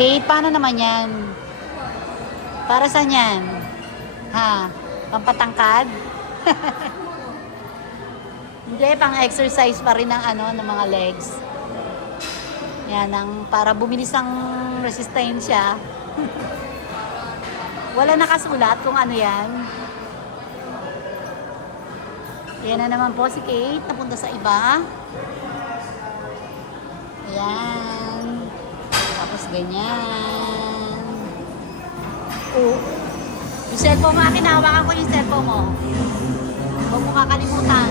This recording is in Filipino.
Kate, paano naman yan? Para saan yan? Ha? Pampatangkad? Hindi, pang exercise pa rin ng ano, ng mga legs. Yan, para bumilis ang resistensya. Wala nakasulat kung ano yan. Yan na naman po si Kate, napunta sa iba. Ayan. Tapos ganyan. Oh. Yung cellphone mo, akin, hawakan ko yung cellphone mo. Huwag mo kakalimutan.